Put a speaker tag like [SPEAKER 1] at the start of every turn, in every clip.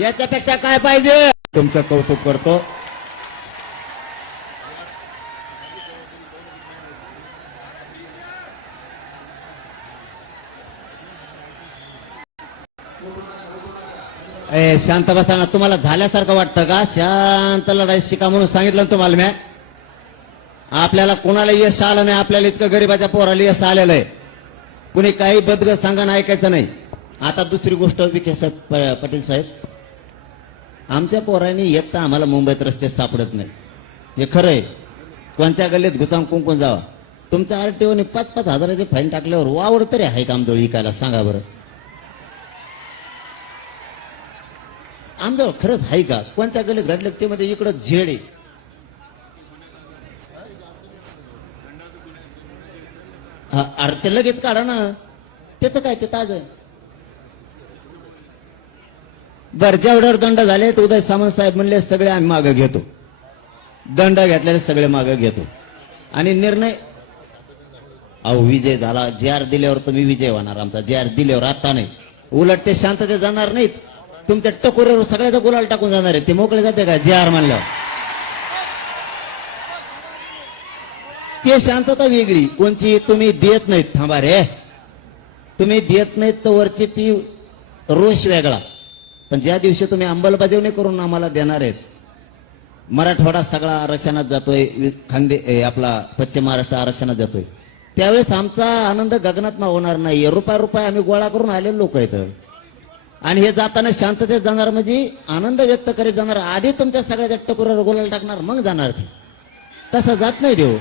[SPEAKER 1] याच्यापेक्षा काय पाहिजे? तुमचं कौतुक करतो. ए शांत बसाना तुम्हाला झाल्यासारखं वाटतं का? शांत लढाई शिका म्हणून सांगितलं तुम्हाला म्या आपल्याला कोणाला यश आलं नाही? आपल्याला इतकं गरीबाच्या पोराला यश आलेलं आहे. कुणी काही बदग सांगा ना ऐकायचं नाही. आता दुसरी गोष्ट विखे साहेब पटेल साहेब. आमच्या पोरांनी एक आम्हाला मुंबईत रस्ते सापडत नाही हे खरं आहे. कोणत्या गल्लीत घुसाम कुंकून जावा. तुमच्या आरटीओने पाच पाच हजाराचे फाईन टाकल्यावर वावर तरी आहे का आमजवळ इकायला सांगा बरं. आमदार खरंच आहे का? कोणत्या गल्लीत घडलं ते मध्ये इकडं झेड आहे? हा, अरे ते लगेच काढा ना. त्याचं काय ते ताज आहे. जेवढ्यावर दंड झाले तर उदय सामंत साहेब म्हणले सगळे आम्ही मागं घेतो. दंड घेतलेले सगळे मागं घेतो. आणि निर्णय अहो विजय झाला. जे आर दिल्यावर तुम्ही विजय होणार आमचा. जे आर दिल्यावर आता नाही. उलट ते शांतते जाणार नाहीत. तुमच्या टकोरीवर सगळ्याचा गुलाल टाकून जाणार आहे ते मोकळे जाते का? जे आर म्हणल्यावर. ते शांतता वेगळी. कोणची? तुम्ही देत नाहीत. थांबा रे. तुम्ही देत नाहीत तर वरची ती रोष वेगळा. पण ज्या दिवशी तुम्ही अंमलबजावणी करून आम्हाला देणार आहेत मराठवाडा सगळा आरक्षणात जातोय वि- खांदे आपला पश्चिम महाराष्ट्र आरक्षणात जातोय. त्यावेळेस आमचा आनंद गगनात होणार नाही रुपया रुपये आम्ही गोळा करून आलेले लोक आहेत. आणि हे जाताना शांततेत जाणार म्हणजे आनंद व्यक्त करीत जाणार. आधी तुमच्या सगळ्याच्या टकोरावर गोलाला टाकणार मग जाणार ते. तसं जात नाही देऊ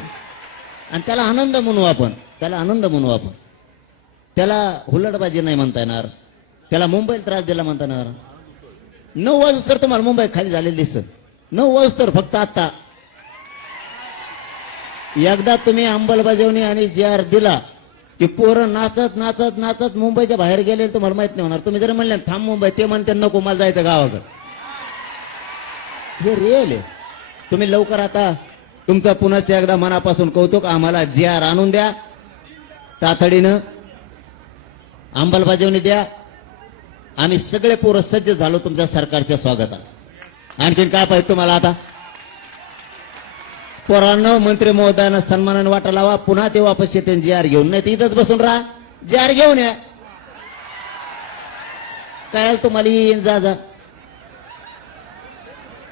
[SPEAKER 1] आणि त्याला आनंद म्हणू आपण. त्याला आनंद म्हणू आपण. त्याला हुलडबाजी नाही म्हणता येणार. त्याला मुंबईत त्रास दिला म्हणता येणार. नऊ वाजता तर तुम्हाला मुंबई खाली झालेली दिसत नऊ वाजता तर फक्त आता. एकदा तुम्ही अंमलबजावणी आणि जे आर दिला की पोरं नाचत नाचत नाचत मुंबईच्या बाहेर गेले तुम्हाला माहीत नाही होणार. तुम्ही जर म्हणले थांब मुंबई ते म्हणते नको मला जायचं गावाकडे. हे रिअल आहे. तुम्ही लवकर आता तुमचं पुन्हा एकदा मनापासून कौतुक आम्हाला जे आर आणून द्या तातडीनं अंमलबजावणी द्या. आम्ही सगळे पोरं सज्ज झालो तुमच्या सरकारच्या स्वागताला आणखीन काय पाहिजे तुम्हाला आता? पोरांनो मंत्री महोदयांना सन्मानाने वाटा लावा. पुन्हा ते वापस येते जी आर घेऊन. नाही इथंच बसून राहा. जी आर घेऊन या. काय तुम्हाला? येईन जा जा.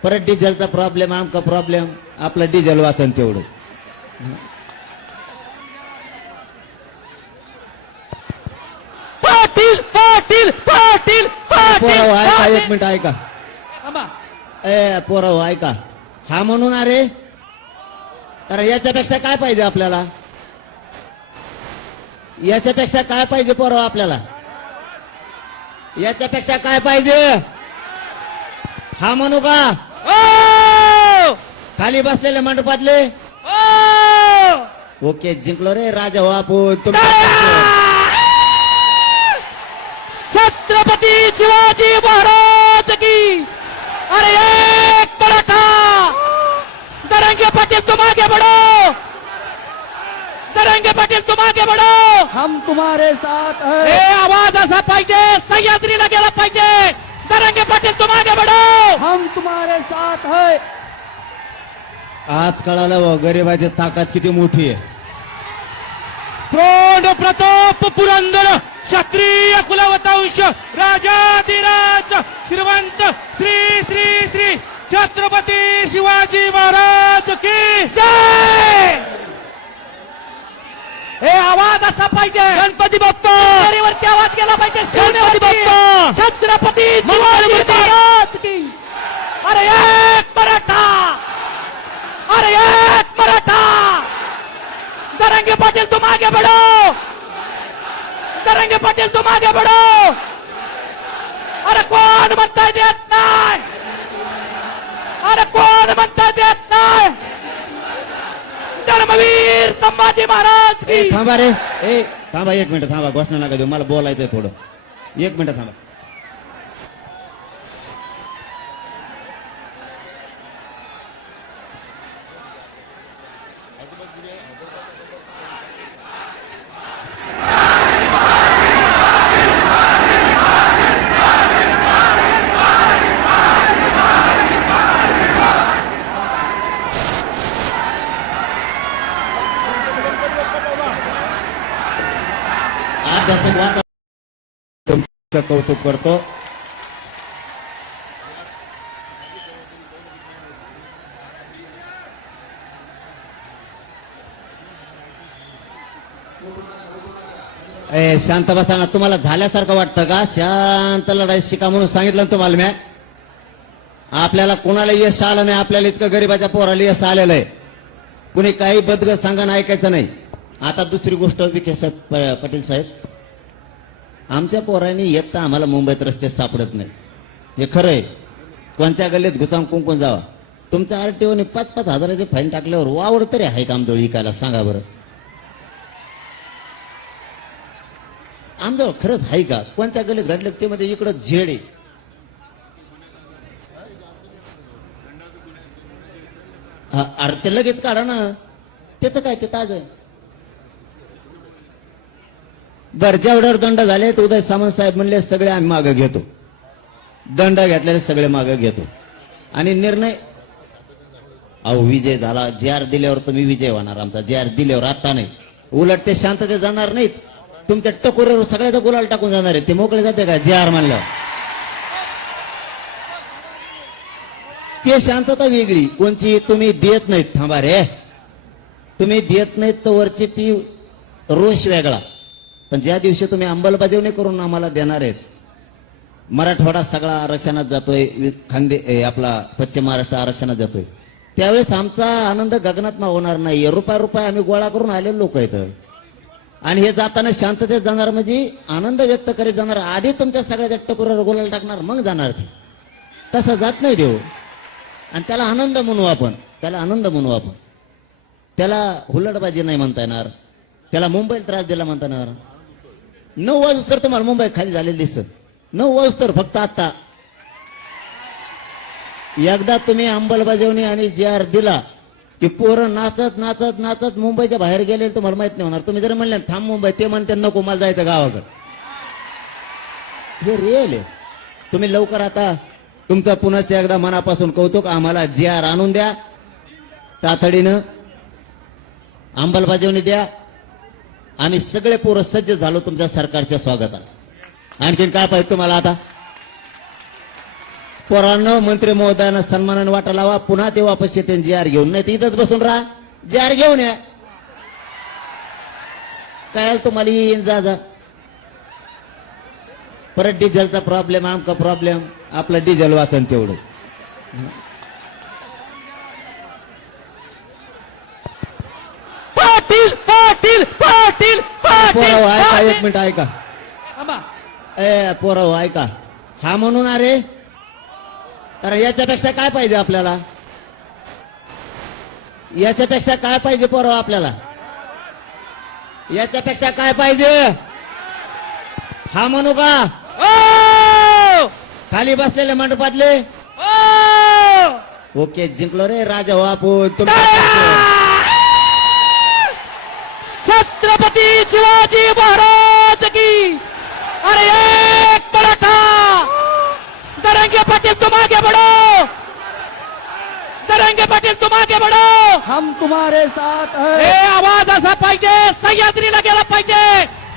[SPEAKER 1] परत डिझेलचा प्रॉब्लेम आमका प्रॉब्लेम आपलं डिझेल वाचन तेवढं.
[SPEAKER 2] पाटील पाटील पाटील
[SPEAKER 1] पोराव ऐका. एक मिनिट ऐका.
[SPEAKER 2] थांबा.
[SPEAKER 1] ए पोराव ऐका. हा म्हणून अरे? अरे याच्यापेक्षा काय पाहिजे आपल्याला? याच्यापेक्षा काय पाहिजे पोराव आपल्याला? याच्यापेक्षा काय पाहिजे? हा म्हणू का?
[SPEAKER 2] ओ!
[SPEAKER 1] खाली बसलेले मंडपातले?
[SPEAKER 2] ओ!
[SPEAKER 1] ओके जिंकलो रे राजा हो आपण. तुम्ही
[SPEAKER 2] छत्रपती शिवाजी महाराज की। अरे एक मराठा दरंगे पाटील तुम आगे बढ़ो। दरंगे पाटील तुम आगे बढ़ो।
[SPEAKER 3] हम तुम्हारे साथ
[SPEAKER 2] हे।
[SPEAKER 3] हैं
[SPEAKER 2] आवाज असा पाहिजे सह्याद्रीला गेला पाहिजे दरंगे पाटील तुम आगे बढ़ो।
[SPEAKER 3] हम तुम्हारे साथ हैं।
[SPEAKER 1] आज कळालं व गरिबाची ताकद किती मोठी आहे.
[SPEAKER 2] प्रौढ प्रताप पुरंदर क्षत्रिय कुलवतांश राजाधिराज श्रीमंत श्री श्री श्री छत्रपती शिवाजी महाराज की जय! हे आवाज असा पाहिजे. गणपती बाप्पा! वरती आवाज गेला पाहिजे. गणपती बाप्पा! छत्रपती शिवाजी महाराज की. अरे एक मराठा! अरे एक मराठा! दरंगे पाटील तुम आगे बढ़ो. करेंगे पाटील तुम आगे बढ़ो। अरे कोण म्हणता देत नाही? अरे कोण म्हणता देत नाही? धर्मवीर संभाजी महाराज
[SPEAKER 1] ए
[SPEAKER 2] की
[SPEAKER 1] थांबा रे। ए थांबा एक मिनिट थांबा घोषणा नका देऊ मला बोलायचंय थोडं. एक मिनिट थांबा. कौतुक करतो ए शांत बसाना तुम्हाला झाल्यासारखं वाटतं का? शांत लढाई शिका म्हणून सांगितलं तुम्हाला मी. आपल्याला कोणाला यश आलं नाही आपल्याला इतकं गरीबाच्या पोराला यश आलेलं आहे. कुणी काही बदग सांगा ना ऐकायचं नाही. आता दुसरी गोष्ट विखे साहेब पाटील साहेब. आमच्या पोरांनी येत आम्हाला मुंबईत रस्ते सापडत नाही हे खरं आहे कोणत्या गल्लीत घुसाम कुंकून जावा. तुमच्या आरटीओने पाच पाच हजाराचे फाईन टाकल्यावर वावर तरी आहे कामजोळ विकायला? सांगा बरं. आमजवळ खरंच आहे का? कोणत्या गल्लीत घडलं ते मध्ये इकडं झेड आहे? हा, अरे ते लगेच काढा ना. त्याचं काय ते ताज आहे. जेवढ्यावर दंड झाले तर उदय सामंत साहेब म्हणले सगळे आम्ही मागं घेतो. दंड घेतलेले सगळे मागं घेतो. आणि निर्णय अहो विजय झाला. जे आर दिल्यावर तुम्ही विजय होणार आमचा. जे आर दिल्यावर आता नाही. उलट ते शांतते जाणार नाहीत. तुमच्या टकोरीवर सगळ्याचा गुलाल टाकून जाणार आहे ते मोकळे जाते का? जे आर म्हणल्यावर ते शांतता वेगळी. कोणची? तुम्ही देत नाहीत. थांबा रे. तुम्ही देत नाहीत तर वरची ती रोष वेगळा. पण ज्या दिवशी तुम्ही अंमलबजावणी करून आम्हाला देणार आहेत मराठवाडा सगळा आरक्षणात जातोय खांदे आपला पश्चिम महाराष्ट्र आरक्षणात जातोय. त्यावेळेस आमचा आनंद गगनात होणार नाही. रुपया रुपये आम्ही गोळा करून आलेले लोक आहेत. आणि हे जाताना शांततेत जाणार म्हणजे आनंद व्यक्त करीत जाणार. आधी तुमच्या सगळ्याच्या टकोरावर गोलाला टाकणार मग जाणार ते. तसं जात नाही देऊ आणि त्याला आनंद म्हणू आपण. त्याला आनंद म्हणू आपण. त्याला हुल्लडबाजी नाही म्हणता येणार. त्याला मुंबईत त्रास दिला म्हणता येणार. नऊ वाजू तर तुम्हाला मुंबई खाली झालेली दिसत नऊ वाजू तर फक्त आता. एकदा तुम्ही अंमलबजावणी आणि जे आर दिला की पोरं नाचत नाचत नाचत मुंबईच्या बाहेर गेले तुम्हाला माहीत नाही होणार. तुम्ही जर म्हणले ना, थांब मुंबई ते म्हणते नको मला जायचं गावाकडे. हे रिअल आहे. तुम्ही लवकर आता तुमचं पुन्हा एकदा मनापासून कौतुक आम्हाला जे आर आणून द्या. तातडीनं अंमलबजावणी द्या. आम्ही सगळे पोरं सज्ज झालो तुमच्या सरकारच्या स्वागताला. आणखीन काय पाहिजे तुम्हाला आता? पोरांनो मंत्री महोदयांना सन्मानाने वाटा लावा. पुन्हा ते वापस येते जी आर घेऊन. नाही इथंच बसून राहा. जी आर घेऊन या. काय तुम्हाला? येईन जा जा. परत डिझेलचा प्रॉब्लेम आमका प्रॉब्लेम आपलं डिझेल वाचन तेवढं
[SPEAKER 2] पाटील पाटील पाटील पाटील
[SPEAKER 1] पोरं ऐका. एक मिनिट ऐका. ए पोरं ऐका. हा म्हणून अरे तर याच्यापेक्षा काय पाहिजे आपल्याला? याच्यापेक्षा काय पाहिजे पोरं आपल्याला? याच्यापेक्षा काय पाहिजे? हा म्हणू का! खाली बसलेले मंडपातले! ओके जिंकलो रे राजा बापू
[SPEAKER 2] छत्रपती शिवाजी महाराज की। अरे एक मराठा। दरंगे पाटील तुम आगे बढ़ो। दरंगे पाटील तुम आगे बढ़ो।
[SPEAKER 3] हम तुम्हारे साथ
[SPEAKER 2] हे।
[SPEAKER 3] हैं
[SPEAKER 2] आवाज असा पाहिजे सह्याद्रीला गेला पाहिजे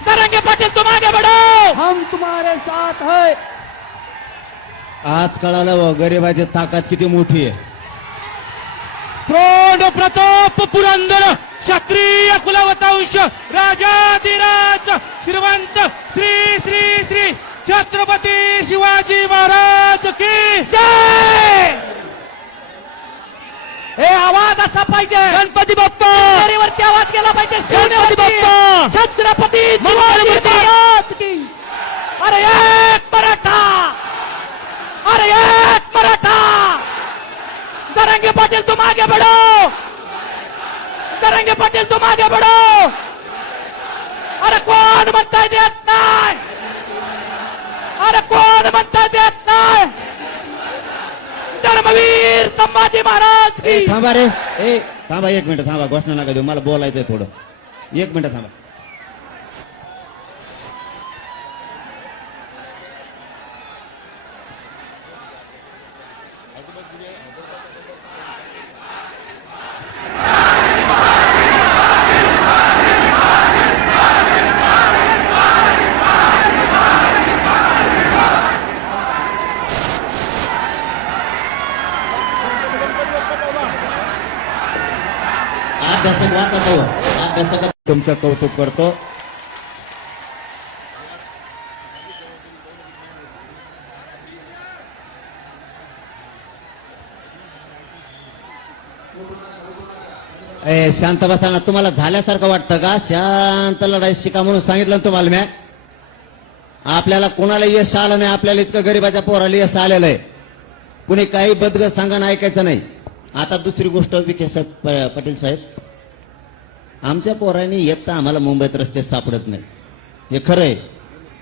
[SPEAKER 2] दरंगे पाटील तुम आगे बढ़ो।
[SPEAKER 3] हम तुम्हारे साथ हैं।
[SPEAKER 1] आज कळालं व गरिबाची ताकद किती मोठी आहे.
[SPEAKER 2] द्रोण प्रताप पुरंदर। क्षत्रिय कुलवतांश राजाधिराज श्रीमंत श्री श्री श्री छत्रपती शिवाजी महाराज की जय! हे आवाज असा पाहिजे. गणपती बाप्पा! वरती आवाज केला पाहिजे. गणपती बाप्पा! छत्रपती शिवाजी महाराज की. अरे एक मराठा! अरे एक मराठा! दरंगे पाटील तुम आगे बढ़ो! दरंगे पाटील तुम आगे बढ़ो अरे कोण म्हणता देत नाही? अरे कोण म्हणता देत नाही? धर्मवीर संभाजी महाराज की.
[SPEAKER 1] थांबा रे. ए थांबा एक मिनिट थांबा. घोषणा नका देऊ. मला बोलायचंय थोडं. एक मिनिट थांबा. तुमचं कौतुक करतो. ए शांत बसाना तुम्हाला झाल्यासारखं वाटतं का? शांत लढाई शिका म्हणून सांगितलं ना तुम्हाला मी. आपल्याला कोणाला यश आलं नाही? आपल्याला इतकं गरीबाच्या पोराला यश आलेलं आहे. कुणी काही बदग सांगा ना ऐकायचं नाही. आता दुसरी गोष्ट विखे साहेब पाटील साहेब. आमच्या पोरांनी येत आम्हाला मुंबईत रस्ते सापडत नाही हे खरं आहे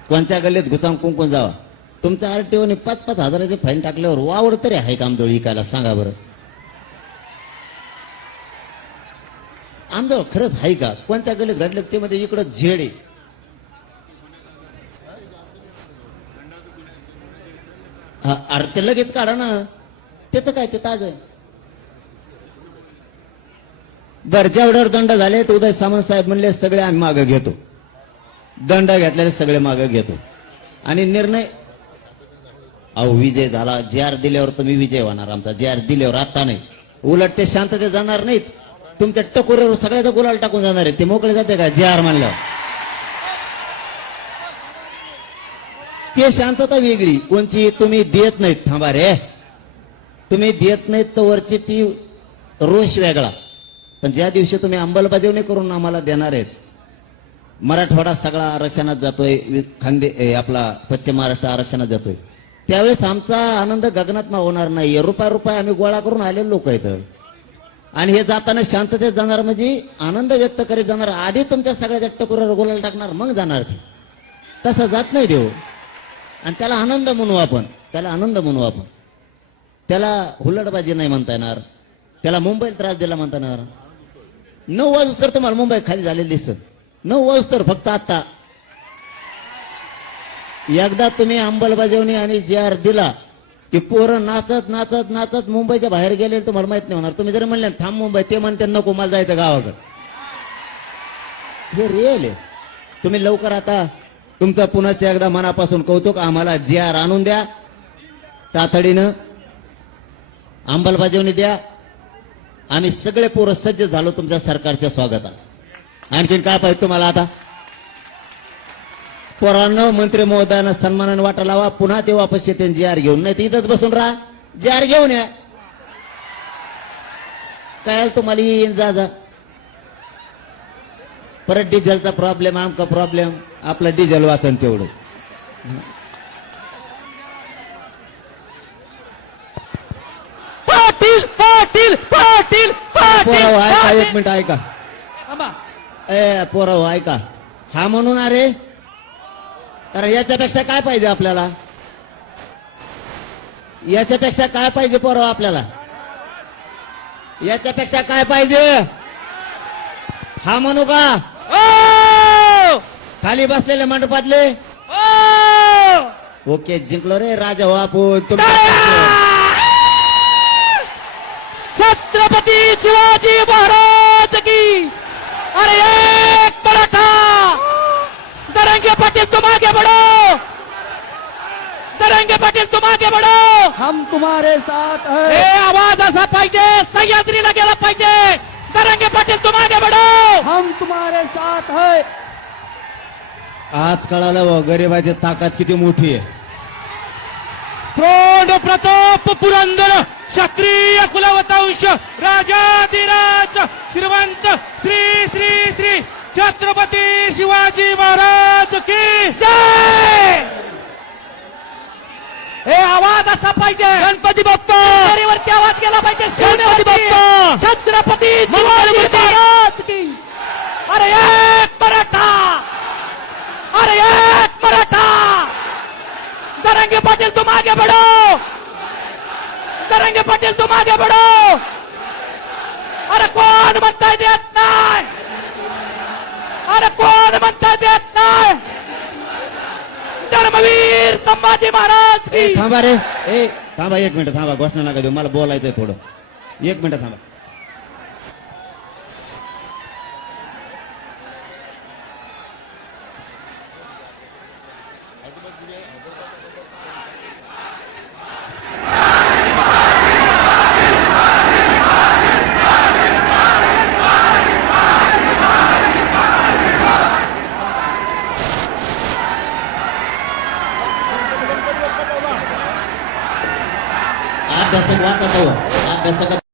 [SPEAKER 1] कोणत्या गल्लीत घुसाम कुंकून जावा. तुमच्या आरटीओने पाच पाच हजाराचे फाईन टाकल्यावर वावर तरी आहे का आमजवळ इकायला? सांगा बरं. आमजवळ खरंच आहे का? कोणत्या गल्लीत घडलं ते मध्ये इकडं झेड आहे? हा, अरे ते लगेच काढा ना. त्याचं काय ते ताज आहे. बर दंड झाले तर उदय सामंत साहेब म्हणले सगळे आम्ही मागं घेतो. दंड घेतलेले सगळे मागं घेतो. आणि निर्णय अहो विजय झाला. जे आर दिल्यावर तुम्ही विजय होणार आमचा. जे आर दिल्यावर आता नाही. उलट ते शांतते जाणार नाहीत. तुमच्या टकोरीवर सगळ्याचा गुलाल टाकून जाणार आहे ते मोकळे जाते का? जे आर म्हणल्यावर ते शांतता वेगळी. कोणची? तुम्ही देत नाहीत. थांबा रे. तुम्ही देत नाहीत तर वरची ती रोष वेगळा. पण ज्या दिवशी तुम्ही अंमलबजावणी करून आम्हाला देणार आहेत मराठवाडा सगळा आरक्षणात जातोय खांदे आपला पश्चिम महाराष्ट्र आरक्षणात जातोय. त्यावेळेस आमचा आनंद गगनात होणार नाही. रुपया रुपये आम्ही गोळा करून आलेले लोक आहेत. आणि हे जाताना शांततेत जाणार म्हणजे आनंद व्यक्त करीत जाणार. आधी तुमच्या सगळ्याच्या टकोरावर गोलाला टाकणार मग जाणार ते. तसं जात नाही देव. आणि त्याला आनंद म्हणू आपण. त्याला आनंद म्हणू आपण. त्याला हुल्लडबाजी नाही म्हणता येणार. त्याला मुंबईत त्रास दिला म्हणता येणार. नऊ वाजू तर तुम्हाला मुंबई खाली झालेली दिसत नऊ वाजू तर फक्त आता. एकदा तुम्ही अंमलबजावणी आणि जे आर दिला की पोरं नाचत नाचत नाचत मुंबईच्या बाहेर गेले तुम्हाला माहीत नाही होणार. तुम्ही जर म्हणले ना, थांब मुंबई ते म्हणते नको मला जायचं गावाकडे. हे रिअल आहे. तुम्ही लवकर आता तुमचं पुन्हाच एकदा मनापासून कौतुक आम्हाला जे आर आणून द्या. तातडीनं अंमलबजावणी द्या. आम्ही सगळे पोरं सज्ज झालो तुमच्या सरकारच्या स्वागतात आणखीन काय पाहिजे तुम्हाला आता? पोरांनो मंत्री महोदयांना सन्मानाने वाटा लावा. पुन्हा ते वापस येते जी आर घेऊन. नाही तर इथंच बसून राहा. जी आर घेऊन या. काय तुम्हाला येईन जा जा. परत डिझेलचा प्रॉब्लेम आमका प्रॉब्लेम आपलं डिझेल वाचन तेवढं.
[SPEAKER 2] पाटील पाटील पाटील
[SPEAKER 1] पोराव ऐका. एक मिनिट ऐका.
[SPEAKER 2] थांबा.
[SPEAKER 1] ए पोराव ऐका. हा म्हणून अरे? तर याच्यापेक्षा काय पाहिजे आपल्याला? याच्यापेक्षा काय पाहिजे पोराव आपल्याला? याच्यापेक्षा काय पाहिजे? हा म्हणू का?
[SPEAKER 2] ओ!
[SPEAKER 1] खाली बसलेले मंडपातले?
[SPEAKER 2] ओ!
[SPEAKER 1] ओके जिंकलो रे राजा हो आपण
[SPEAKER 2] छत्रपती शिवाजी महाराज की। अरे एक मराठा। दरंगे पाटील तुम आगे बढ़ो। दरंगे पाटील तुम आगे बढ़ो।
[SPEAKER 3] हम तुम्हारे साथ
[SPEAKER 2] हे।
[SPEAKER 3] हैं
[SPEAKER 2] आवाज असा पाहिजे सह्याद्रीला गेला पाहिजे दरंगे पाटील तुम आगे बढ़ो।
[SPEAKER 3] हम तुम्हारे साथ हैं।
[SPEAKER 1] आज कळालं बुवा, गरिबाची ताकद किती मोठी आहे.
[SPEAKER 2] द्रोण प्रताप पुरंदर। क्षत्रिय कुलवतांश राजाधिराज श्रीमंत श्री श्री श्री छत्रपती शिवाजी महाराज की जय! हे आवाज असा पाहिजे. गणपती बाप्पा! वरती आवाज केला पाहिजे. गणपती बाप्पा! छत्रपती शिवाजी महाराज की. अरे एक मराठा! अरे एक मराठा! दरंगे पाटील तुम आगे बढ़ो! दरंगे पाटील तुम आगे बढ़ो अरे कोण म्हणताय देत नाही? अरे कोण म्हणताय देत नाही? धर्मवीर संभाजी महाराज
[SPEAKER 1] ए
[SPEAKER 2] की
[SPEAKER 1] थांबा रे. ए थांबा एक मिनिट थांबा. घोषणा नका देऊ. मला बोलायचंय थोडं. एक मिनिट थांबा.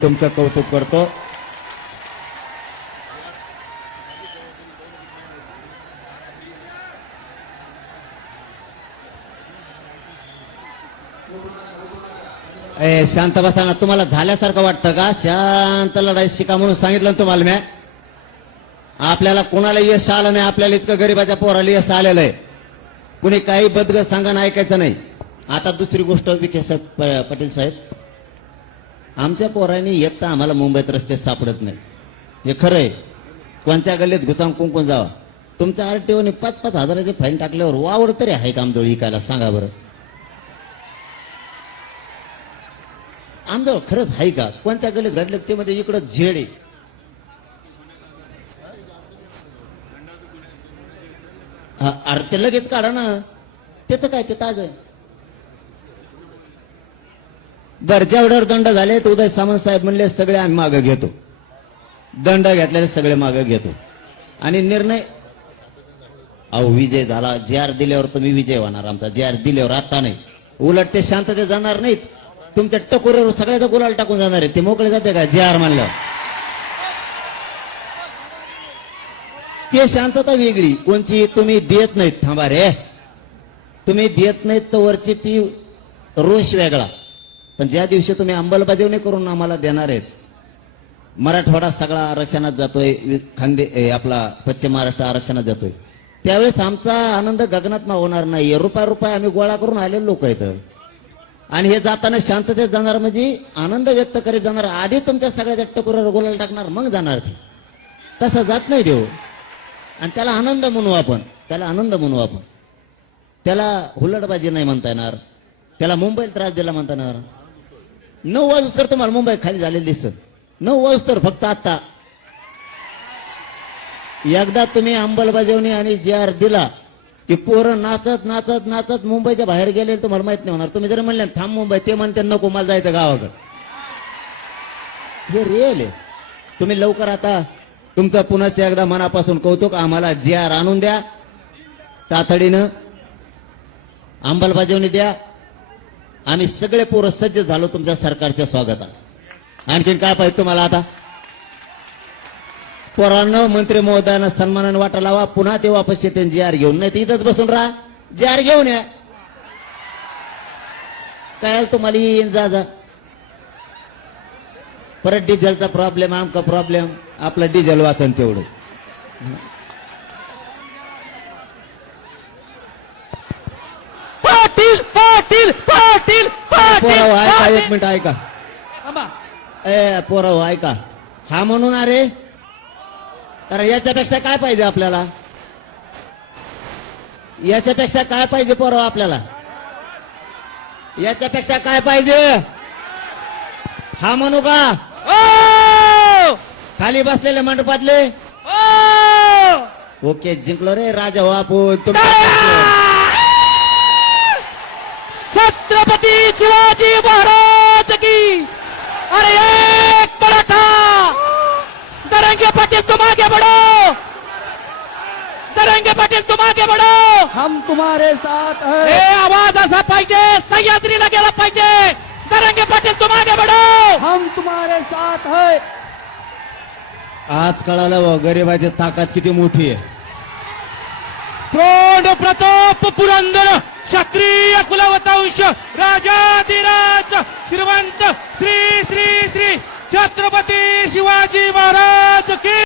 [SPEAKER 1] तुमचं कौतुक करतो. ए शांत बसाना. तुम्हाला झाल्यासारखं वाटतं का? शांत लढाई शिका म्हणून सांगितलं ना तुम्हाला मी. आपल्याला कोणाला यश आलं नाही? आपल्याला इतकं गरीबाच्या पोराला यश आलेलं आहे. कुणी काही बदग सांगा ऐकायचं नाही. आता दुसरी गोष्ट विखे साहेब पाटील साहेब. आमच्या पोरांनी एकता आम्हाला मुंबईत रस्ते सापडत नाही हे खरं आहे कोणत्या गल्लीत घुसाम कुंकून जावा. तुमच्या आरटीओने पाच पाच हजाराचे फाईन टाकल्यावर वावर तरी आहे का आमजवळ इकायला सांगा बरं. आमजवळ खरंच आहे का? कोणत्या गल्लीत घडलं ते मध्ये इकडं झेड आहे? हा, अरे ते लगेच काढा ना. त्याचं काय? ते ताज आहे. बर दंड झाले तर उदय सामंत साहेब म्हणले सगळे आम्ही मागं घेतो. दंड घेतलेले सगळे मागं घेतो. आणि निर्णय अहो विजय झाला. जे आर दिल्यावर तुम्ही विजय होणार आमचा. जे आर दिल्यावर आता नाही. उलट ते शांतते जाणार नाहीत. तुमच्या टकोरीवर सगळ्याचा गुलाल टाकून जाणार आहे ते मोकळे जाते का? जे आर मानल्यावर. ते शांतता वेगळी. कोणची? तुम्ही देत नाहीत. थांबा रे. तुम्ही देत नाहीत तर वरची ती रोष वेगळा. पण ज्या दिवशी तुम्ही अंमलबजावणी करून आम्हाला देणार आहेत मराठवाडा सगळा आरक्षणात जातोय खांदे आपला पश्चिम महाराष्ट्र आरक्षणात जातोय. त्यावेळेस आमचा आनंद गगनात होणार नाही. रुपया रुपये आम्ही गोळा करून आलेले लोक आहेत आणि हे जाताना शांततेत जाणार म्हणजे आनंद व्यक्त करीत जाणार. आधी तुमच्या सगळ्याच्या टकोरावर गोलाला टाकणार मग जाणार ते. तसं जात नाही देव. आणि त्याला आनंद म्हणू आपण. त्याला आनंद म्हणू आपण. त्याला हुल्लडबाजी नाही म्हणता येणार. त्याला मुंबईत त्रास दिला म्हणता येणार. नऊ वाजू तर तुम्हाला मुंबई खाली झालेली दिसत नऊ वाजू तर फक्त आता. एकदा तुम्ही अंमलबजावणी आणि जे आर दिला की पोरं नाचत नाचत नाचत मुंबईच्या बाहेर गेले तुम्हाला माहीत नाही होणार. तुम्ही जर म्हणले थांब मुंबई ते म्हणते नको मला जायचं गावाकडे. हे रिअल आहे. तुम्ही लवकर आता तुमचं पुन्हाच एकदा मनापासून कौतुक आम्हाला जे आर आणून द्या. तातडीनं अंमलबजावणी द्या. आम्ही सगळे पोरं सज्ज झालो तुमच्या सरकारच्या स्वागतात. आणखीन काय पाहिजे तुम्हाला आता? पोरांनो मंत्री महोदयांना सन्मानाने वाटा लावा पुन्हा ते वापस येते जी आर घेऊन. नाही तर इथंच बसून राहा. जी आर घेऊन या. काय तुम्हाला? येईन जा जा. परत डिझेलचा प्रॉब्लेम आमका प्रॉब्लेम आपलं डिझेल वाचन तेवढं.
[SPEAKER 2] पाटील
[SPEAKER 1] पोराव ऐका
[SPEAKER 2] पाटील.
[SPEAKER 1] एक मिनिट ऐका. ए पोराव ऐका. हा म्हणून अरे? तर याच्यापेक्षा काय पाहिजे आपल्याला? याच्यापेक्षा काय पाहिजे पोराव आपल्याला? याच्यापेक्षा काय पाहिजे? हा म्हणू का! खाली बसलेले मंडपातले! ओके जिंकलो रे राजा हो आपण. तुमचा
[SPEAKER 2] छत्रपती शिवाजी महाराज की। अरे एक मराठा। दरंगे पाटील तुम आगे बढ़ो। दरंगे पाटील तुम आगे बढ़ो।
[SPEAKER 3] हम तुम्हारे साथ
[SPEAKER 2] हे।
[SPEAKER 3] हैं
[SPEAKER 2] आवाज असा पाहिजे सह्याद्रीला गेला पाहिजे दरंगे पाटील तुम आगे बढ़ो।
[SPEAKER 3] हम तुम्हारे साथ हैं।
[SPEAKER 1] आज कळालं बुवा, गरिबाची ताकद किती मोठी आहे.
[SPEAKER 2] द्रोण प्रताप पुरंदर। क्षत्रिय कुलवतांश राजाधिराज श्रीमंत श्री श्री श्री छत्रपती शिवाजी महाराज की